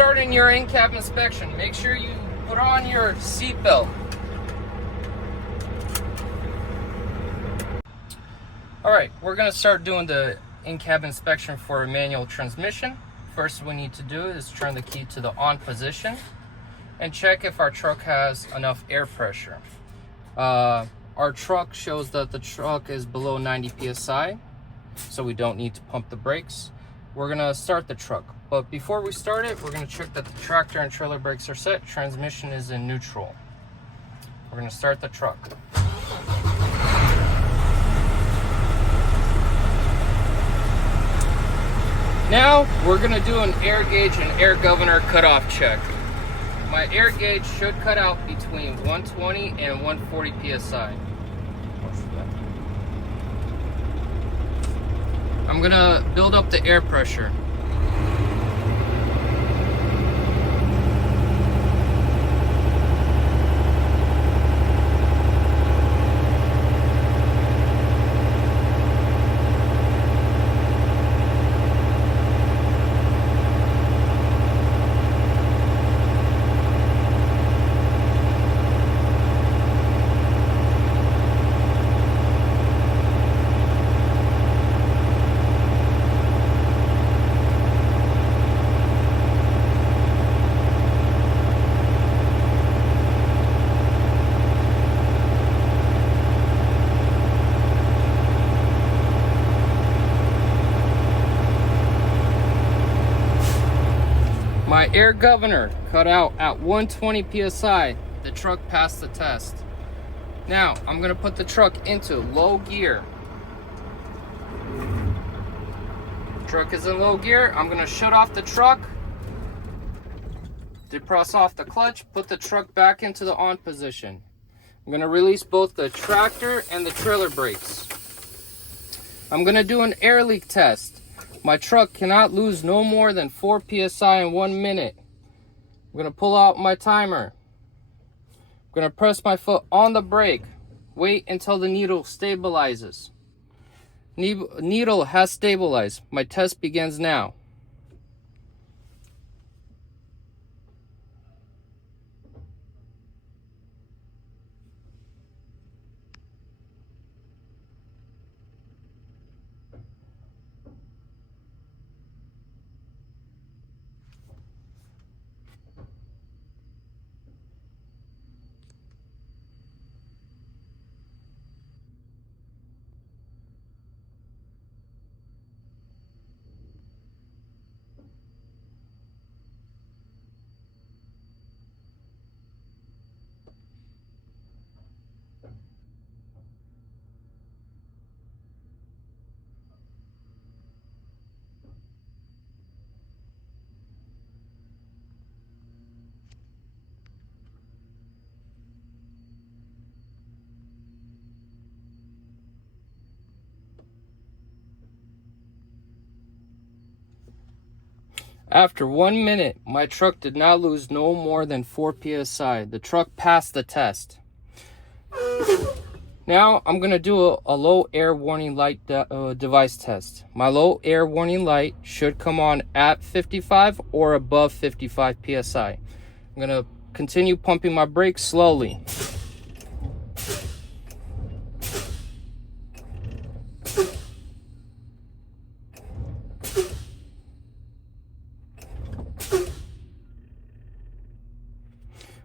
starting your in-cab inspection, make sure you put on your seatbelt. Alright, we're going to start doing the in-cab inspection for a manual transmission. First we need to do is turn the key to the on position and check if our truck has enough air pressure. Our truck shows that the truck is below 90 psi, so we don't need to pump the brakes. We're going to start the truck, but before we start it, we're going to check that the tractor and trailer brakes are set. Transmission is in neutral. We're going to start the truck. Now we're going to do an air gauge and air governor cutoff check. My air gauge should cut out between 120 and 140 psi. I'm going to build up the air pressure. My air governor cut out at 120 psi. The truck passed the test. Now I'm going to put the truck into low gear. Truck is in low gear. I'm going to shut off the truck, depress off the clutch, put the truck back into the on position. I'm going to release both the tractor and the trailer brakes. I'm going to do an air leak test. My truck cannot lose no more than 4 psi in 1 minute. I'm going to pull out my timer. I'm going to press my foot on the brake. Wait until the needle stabilizes. Needle has stabilized. My test begins now. After 1 minute, my truck did not lose no more than 4 psi. The truck passed the test. Now I'm going to do a low air warning light device test. My low air warning light should come on at 55 or above 55 psi. I'm going to continue pumping my brakes slowly.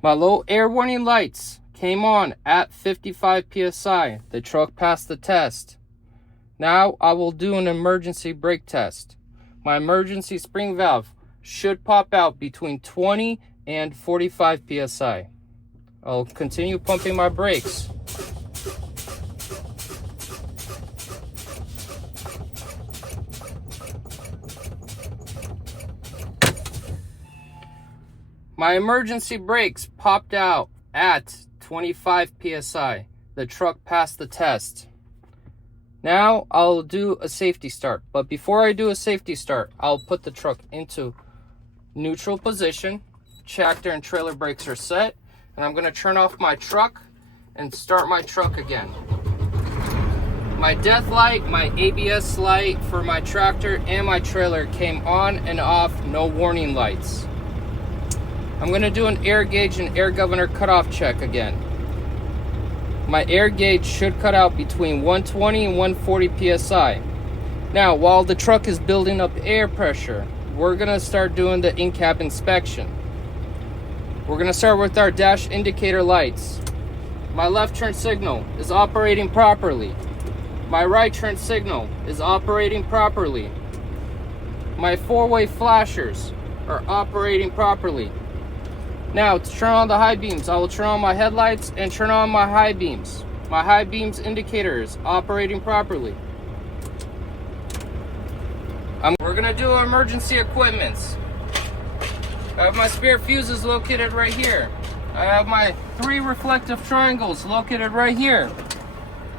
My low air warning lights came on at 55 psi. The truck passed the test. Now I will do an emergency brake test. My emergency spring valve should pop out between 20 and 45 psi. I'll continue pumping my brakes. My emergency brakes popped out at 25 psi. The truck passed the test. Now I'll do a safety start. But before I do a safety start, I'll put the truck into neutral position. Tractor and trailer brakes are set. And I'm going to turn off my truck and start my truck again. My death light, my ABS light for my tractor and my trailer came on and off, no warning lights. I'm going to do an air gauge and air governor cutoff check again. My air gauge should cut out between 120 and 140 psi. Now, while the truck is building up air pressure, we're going to start doing the in-cab inspection. We're going to start with our dash indicator lights. My left turn signal is operating properly. My right turn signal is operating properly. My four-way flashers are operating properly. Now, to turn on the high beams, I will turn on my headlights and turn on my high beams. My high beams indicator is operating properly. We're gonna do emergency equipments. I have my spare fuses located right here. I have my 3 reflective triangles located right here.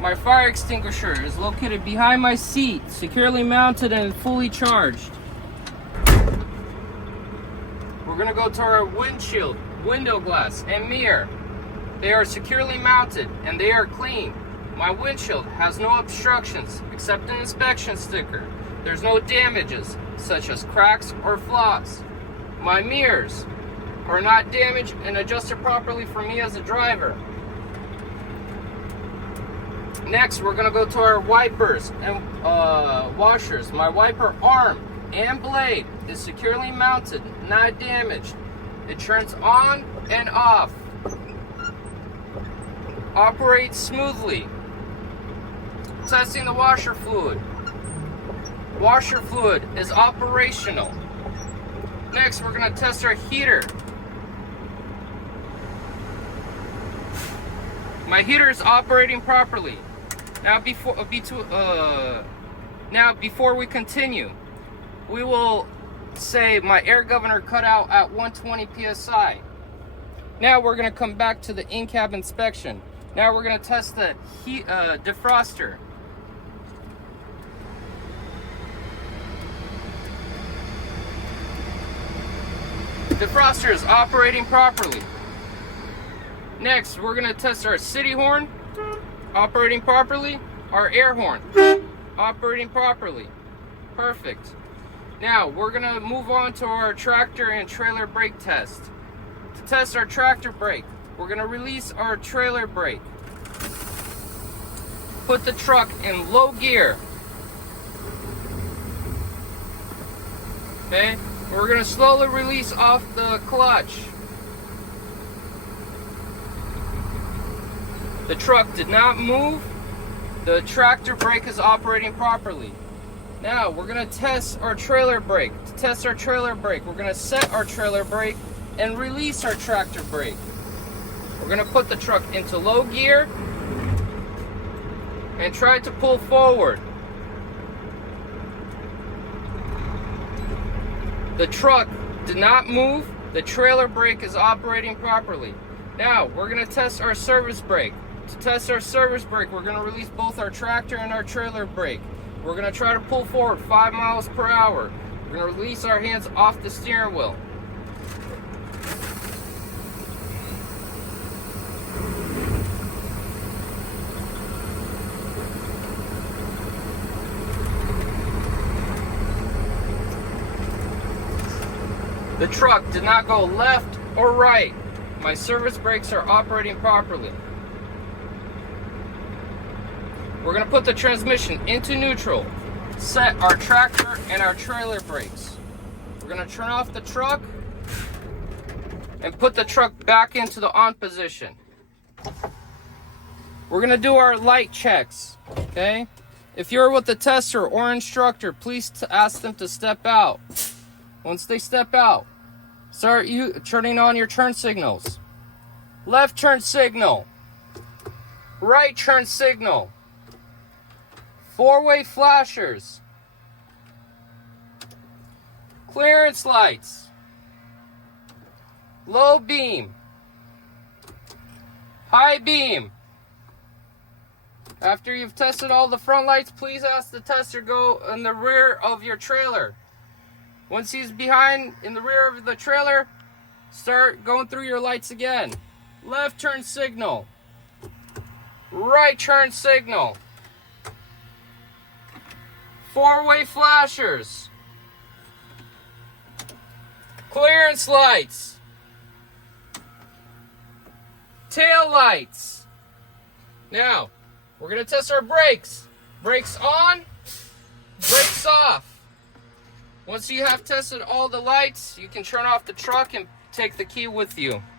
My fire extinguisher is located behind my seat, securely mounted and fully charged. We're gonna go to our windshield, window glass, and mirror. They are securely mounted and they are clean. My windshield has no obstructions except an inspection sticker. There's no damages, such as cracks or flaws. My mirrors are not damaged and adjusted properly for me as a driver. Next, we're gonna go to our wipers and washers. My wiper arm and blade is securely mounted, not damaged. It turns on and off. Operates smoothly. Testing the washer fluid. Washer fluid is operational. Next, we're going to test our heater. My heater is operating properly. Now, before we continue, we will say my air governor cut out at 120 psi. Now we're going to come back to the in-cab inspection. Now we're going to test the defroster. Defroster is operating properly. Next, we're going to test our city horn, operating properly. Our air horn, operating properly. Perfect. Now, we're going to move on to our tractor and trailer brake test. To test our tractor brake, we're going to release our trailer brake. Put the truck in low gear. Okay? We're going to slowly release off the clutch. The truck did not move. The tractor brake is operating properly. Now, we're going to test our trailer brake. To test our trailer brake, we're going to set our trailer brake and release our tractor brake. We're going to put the truck into low gear and try to pull forward. The truck did not move. The trailer brake is operating properly. Now, we're going to test our service brake. To test our service brake, we're going to release both our tractor and our trailer brake. We're going to try to pull forward 5 miles per hour. We're going to release our hands off the steering wheel. The truck did not go left or right. My service brakes are operating properly. We're going to put the transmission into neutral, set our tractor and our trailer brakes. We're going to turn off the truck and put the truck back into the on position. We're going to do our light checks, okay? If you're with the tester or instructor, please ask them to step out. Once they step out, start turning on your turn signals. Left turn signal. Right turn signal. Four-way flashers. Clearance lights. Low beam. High beam. After you've tested all the front lights, please ask the tester go in the rear of your trailer. Once he's behind in the rear of the trailer, start going through your lights again. Left turn signal. Right turn signal. Four-way flashers. Clearance lights. tail lights. Now, we're gonna test our brakes. Brakes on, brakes off. Once you have tested all the lights, you can turn off the truck and take the key with you.